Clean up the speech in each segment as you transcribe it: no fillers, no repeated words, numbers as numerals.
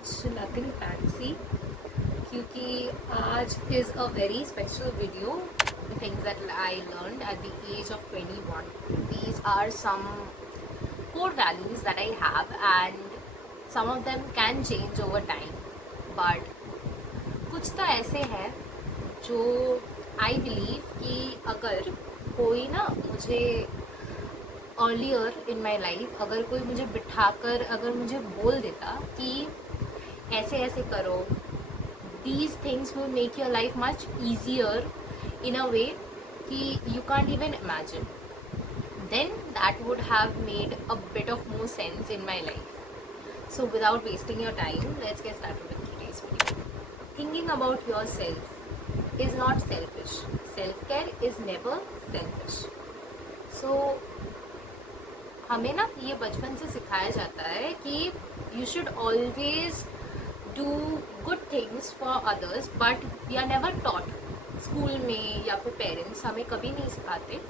much, nothing fancy, क्योंकि आज is a very special video. Things that I learned at the age of 21. These are some core values that I have, and some of them can change over time. But कुछ तो ऐसे हैं जो I believe कि अगर कोई ना मुझे अर्लियर इन माई लाइफ अगर कोई मुझे बिठाकर अगर मुझे बोल देता कि ऐसे ऐसे करो, these things will make your life much easier in a way कि you can't even imagine, then that would have made a bit of more sense in my life. So without wasting your time, let's get started with today's video. Thinking about yourself is not selfish. Self-care is never selfish. So हमें ना ये बचपन से सिखाया जाता है कि you should always do good things for others, but we are never taught. School में या फिर पेरेंट्स हमें कभी नहीं सिखाते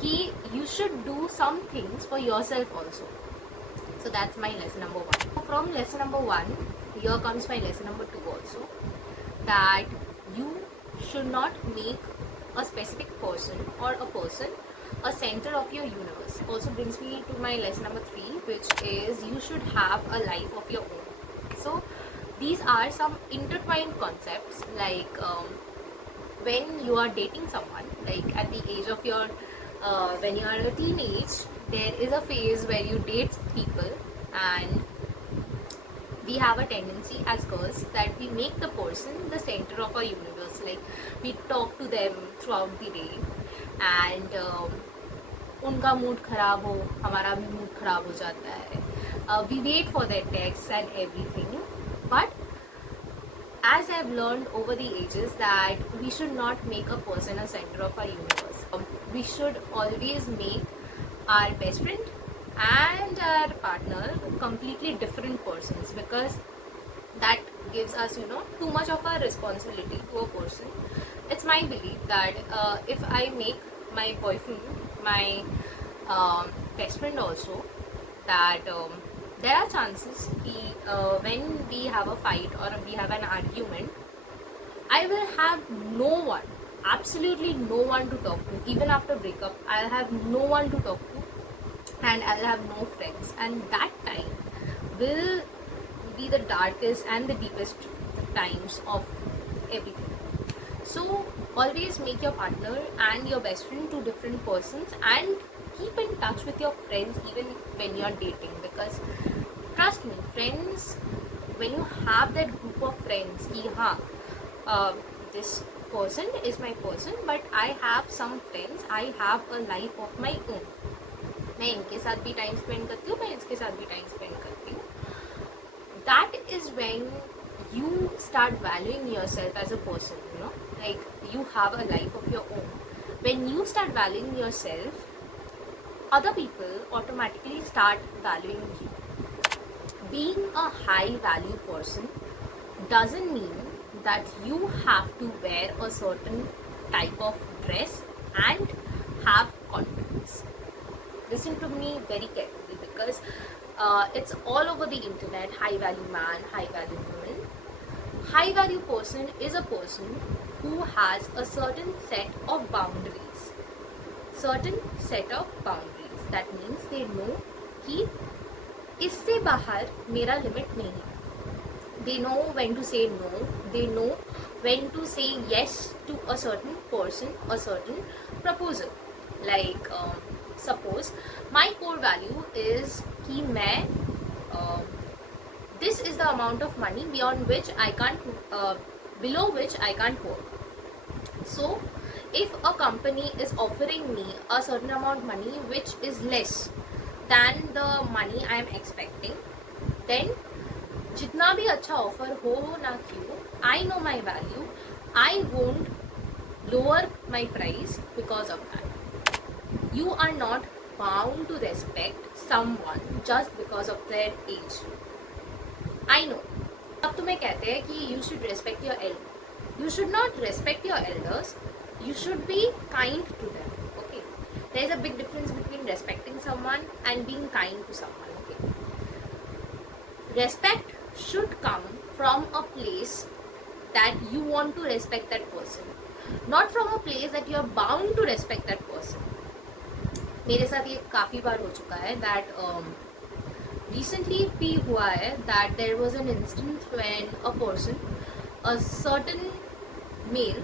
कि you should do some things for yourself also. So that's my lesson number 1. From lesson number 1 here comes my lesson number 2 also, that you should not make a specific person or a person a center of your universe. Also brings me to my lesson number 3, which is you should have a life of your own. So these are some intertwined concepts, like when you are dating someone, like at the age of your when you are a teenage, there is a phase where you date people, and we have a tendency as girls that we make the person the center of our universe. Like we talk to them throughout the day, and उनका mood खराब हो, हमारा भी mood खराब हो जाता है. We wait for their texts and everything, but as I've learned over the ages that we should not make a person a center of our universe. We should always make our best friend and our partner completely different persons, because that gives us, too much of a responsibility to a person. It's my belief that if I make my boyfriend my best friend also, that there are chances when we have a fight or we have an argument, I will have no one, absolutely no one to talk to. Even after breakup, I'll have no one to talk to, and I'll have no friends, and that time will be the darkest and the deepest times of everything. So always make your partner and your best friend two different persons, and keep in touch with your friends even when you're dating, because trust me, friends, when you have that group of friends ki this person is my person, but I have some friends, I have a life of my own. मैं इनके साथ भी time spend करती हूँ, मैं इसके साथ भी टाइम स्पेंड करती हूँ. That is when you start valuing yourself as a person, like you have a life of your own. When you start valuing yourself, other people automatically start valuing you. Being a high value person doesn't mean that you have to wear a certain type of dress and have confidence. Listen to me very carefully, because it's all over the internet. High value man, high value woman. High value person is a person who has a certain set of boundaries. That means they know कि इससे बाहर मेरा limit नहीं है. They know when to say no. They know when to say yes to a certain person, a certain proposal. Like suppose my core value is कि मैं this is the amount of money beyond which I can't below which I can't work. So if a company is offering me a certain amount of money which is less than the money I am expecting, then जितना भी अच्छा offer हो ना क्यों, I know my value, I won't lower my price because of that. You are not bound to respect someone just because of their age. I know. अब तुम्हें कहते हैं कि you should respect your elders. You should not respect your elders. You should be kind to them. Okay. There is a big difference between respecting someone and being kind to someone. Okay. Respect should come from a place that you want to respect that person, not from a place that you are bound to respect that person. मेरे साथ ये काफ़ी बार हो चुका है that recently भी हुआ है that there was an instance when a person, a certain male,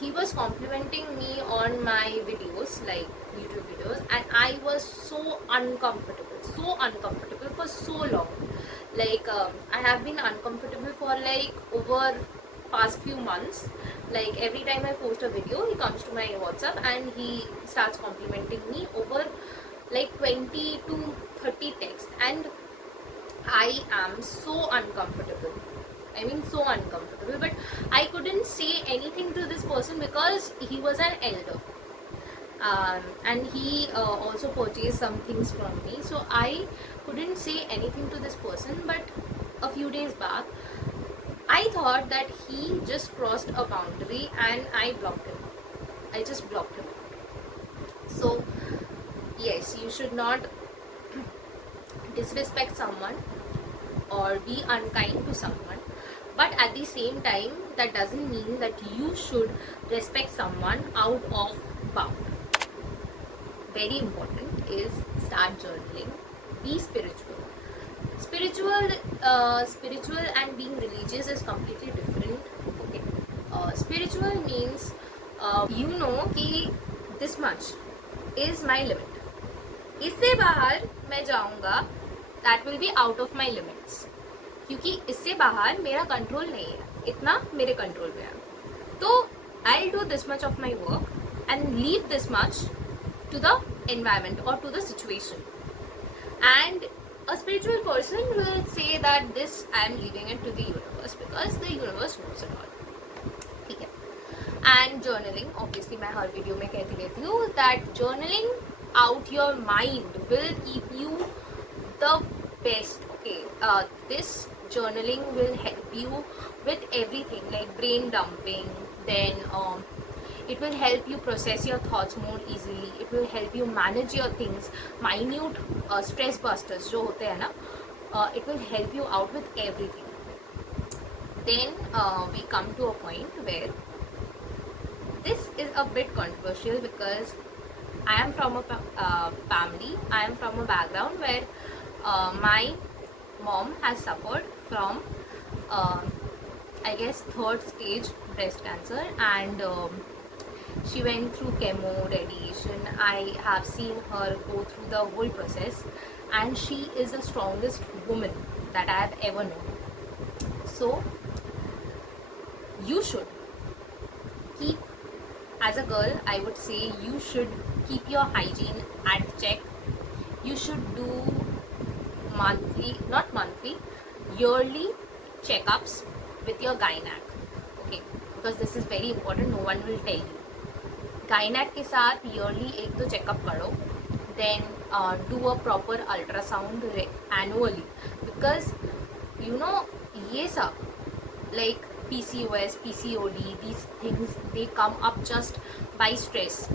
he was complimenting me on my videos, like YouTube videos, and I was so uncomfortable for so long. Like I have been uncomfortable for like over past few months. Like every time I post a video, he comes to my WhatsApp and he starts complimenting me over like 20 to 30 texts, and I am so uncomfortable. I mean, so uncomfortable, but I couldn't say anything to this person because he was an elder, and he also purchased some things from me, so I couldn't say anything to this person. But a few days back, I thought that he just crossed a boundary and I blocked him. I just blocked him. So yes, you should not disrespect someone or be unkind to someone, but at the same time, that doesn't mean that you should respect someone out of bound. Very important is start journaling. Be spiritual. Spiritual and being religious is completely different. Okay. Spiritual means you know कि this much is my limit. इससे बाहर मैं जाऊंगा, that will be out of my limits. क्योंकि इससे बाहर मेरा control नहीं है, इतना मेरे कंट्रोल में है. तो I'll do this much of my work and leave this much to the environment or to the situation. And a spiritual person will say that this I am leaving it to the universe because the universe knows it all. ठीक है. And journaling, obviously मैं हर video में कहती रहती हूँ that journaling out your mind will keep you the best. Okay, this journaling will help you with everything like brain dumping. Then it will help you process your thoughts more easily. It will help you manage your things. Minute stress busters जो होते हैं ना, it will help you out with everything. Then we come to a point where this is a bit controversial because I am from a family, I am from a background where my mom has suffered from I guess 3rd stage breast cancer, and she went through chemo, radiation. I have seen her go through the whole process, and she is the strongest woman that I have ever known. So you should keep, as a girl, I would say you should keep your hygiene at check. You should do yearly checkups with your gynac. Okay, because this is very important. No one will tell you. Gynac के साथ yearly एक तो checkup करो. Then do a proper ultrasound annually, because you know ये सब like PCOS, PCOD, these things they come up just by stress.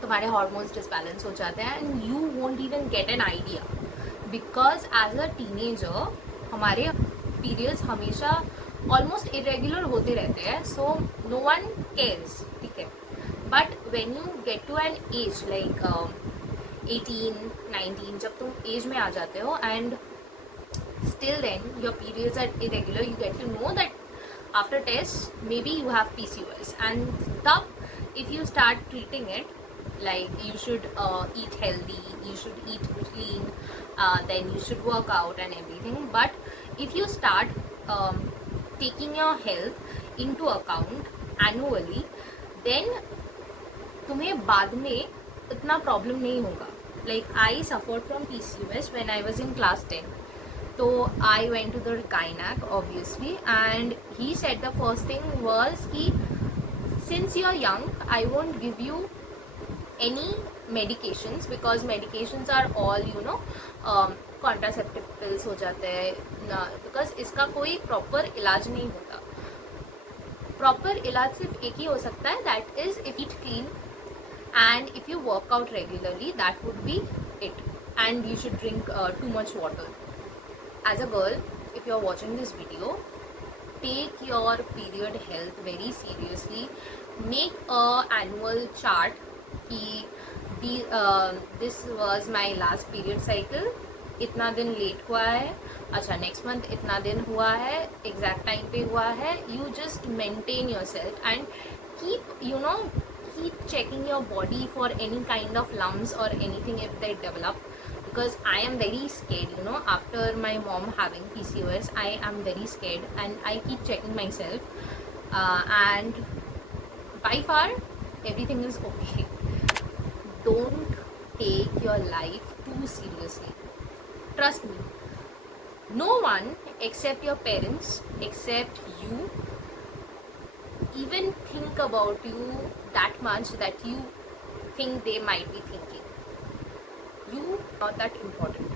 तुम्हारे hormones disbalance हो जाते हैं and you won't even get an idea, because as a teenager हमारे periods हमेशा almost irregular होते रहते हैं, so no one cares. ठीक है. But when you get to an age like 18, 19, जब तुम age में आ जाते हो and still then your periods are irregular, you get to know that after tests maybe you have PCOS, and तब if you start treating it, like you should eat healthy, you should eat clean, then you should work out and everything. But if you start taking your health into account annually, then तुम्हें बाद में इतना problem नहीं होगा. Like I suffered from PCOS when I was in class 10. So I went to the gynac obviously, and he said the first thing was कि since you are young, I won't give you any medications, because medications are all contraceptive pills हो जाते हैं, because इसका कोई proper इलाज नहीं होता. Proper इलाज सिर्फ एक ही हो सकता है, that is if you eat clean and if you work out regularly, that would be it. And you should drink too much water as a girl, if you're watching this video, take your period health very seriously. Make a annual chart कि this was my last period cycle, इतना दिन late हुआ है, अच्छा next month इतना दिन हुआ है, एग्जैक्ट टाइम पे हुआ है. You just maintain your self and keep checking your body for any kind of lumps or anything if they develop, because I am very scared, after my mom having PCOS, I am very scared and I keep checking myself, and by far everything is okay. Don't take your life too seriously. Trust me, no one except your parents, except you, even think about you that much that you think they might be thinking. You are not that important.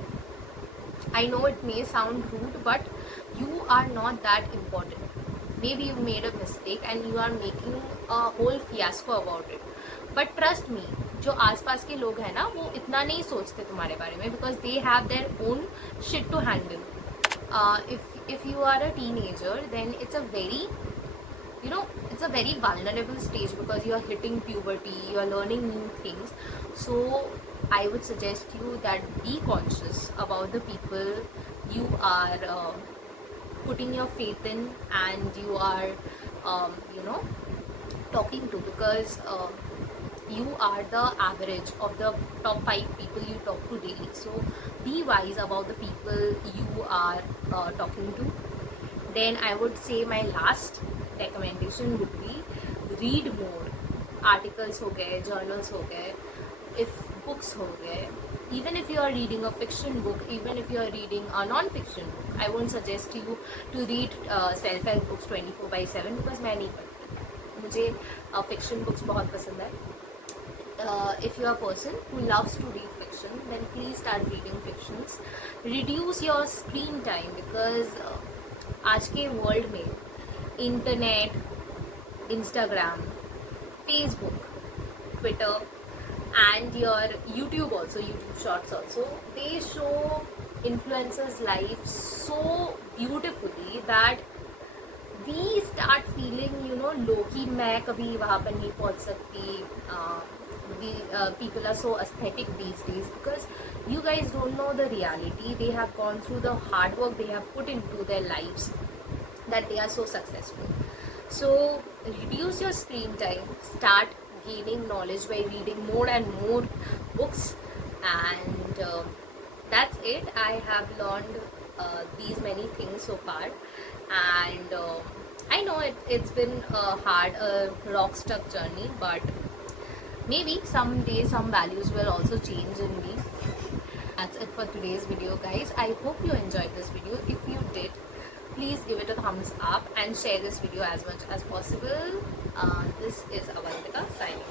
I know it may sound rude, but you are not that important. Maybe you made a mistake and you are making a whole fiasco about it. But trust me, जो आसपास के लोग हैं ना, वो इतना नहीं सोचते तुम्हारे बारे में, because they have their own shit to handle. If you are a teenager, then it's a very vulnerable stage, because you are hitting puberty, you are learning new things. So I would suggest you that be conscious about the people you are putting your faith in and you are talking to, because you are the average of the top 5 people you talk to daily. So be wise about the people you are talking to. Then I would say my last recommendation would be read more. Articles हो गए, journals हो गए, if books हो गए. Even if you are reading a fiction book, even if you are reading a non-fiction book, I won't suggest you to read self-help books 24/7, because मैं नहीं पढ़ती. मुझे fiction books बहुत पसंद है. If you are a person who loves to read fiction, then please start reading fictions. Reduce your screen time, because आज के world में internet, Instagram, Facebook, Twitter and your YouTube also, YouTube shorts also, they show influencers' life so beautifully that we start feeling low कि मैं कभी वहाँ पर नहीं पहुँच सकती. People are so aesthetic these days, because you guys don't know the reality. They have gone through the hard work they have put into their lives, that they are so successful. So reduce your screen time, start gaining knowledge by reading more and more books, and that's it. I have learned these many things so far, and I know it's been a hard, rock stuck journey, but maybe someday some values will also change in me. That's it for today's video, guys. I hope you enjoyed this video. If you did, please give it a thumbs up and share this video as much as possible. This is Avantika signing